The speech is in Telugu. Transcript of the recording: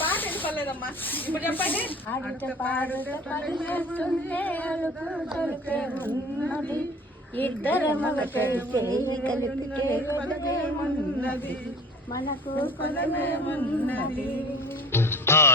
పాట ఎందుకోలేదమ్మా ఇప్పుడు చెప్పండి. ఇద్దరు మొదటైతే కలిపితే కొడలేమున్నది మనకు ఉన్నది